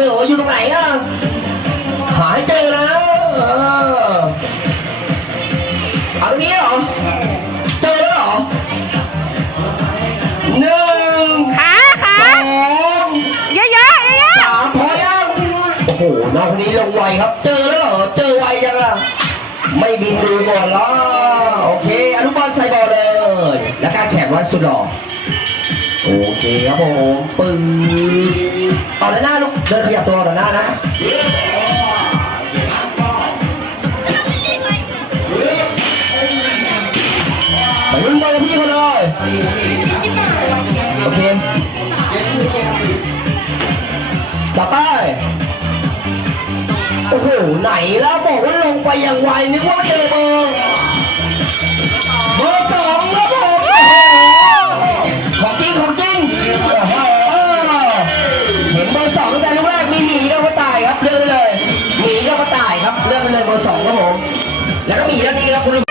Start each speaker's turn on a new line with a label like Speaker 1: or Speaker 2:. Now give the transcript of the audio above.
Speaker 1: ไม่รู้อยู่ตรงไหนอะ หาให้เจอนะเอเอาตรงนี้เหรอ เจอแล้วเหรอหนึ่งข
Speaker 2: าขาสอ
Speaker 1: ง
Speaker 2: เยอะเยอะส
Speaker 1: ามพอยังโอ้โหน้องคนนี้ลงไวครับ เจอแล้วเหรอ เจอไวยังอะ ไม่บินดูก่อนละโอเค อนุบาลไซบอร์เลย และการแข่งวันสุดหล่อโอเคครับผมปืน ต่อด้านหน้าลูก เดินขยับตัวต่อหน้านะไปรุ่นบอลกับพี่เขาเลยโอเคต่อไปโอ้โห ไหนแล้วบอกว่าลงไปอย่างไวนึกว่าเจอเบอร์ เบอร์สองครับผม แล้วก็มีด้านี่ครับคุณ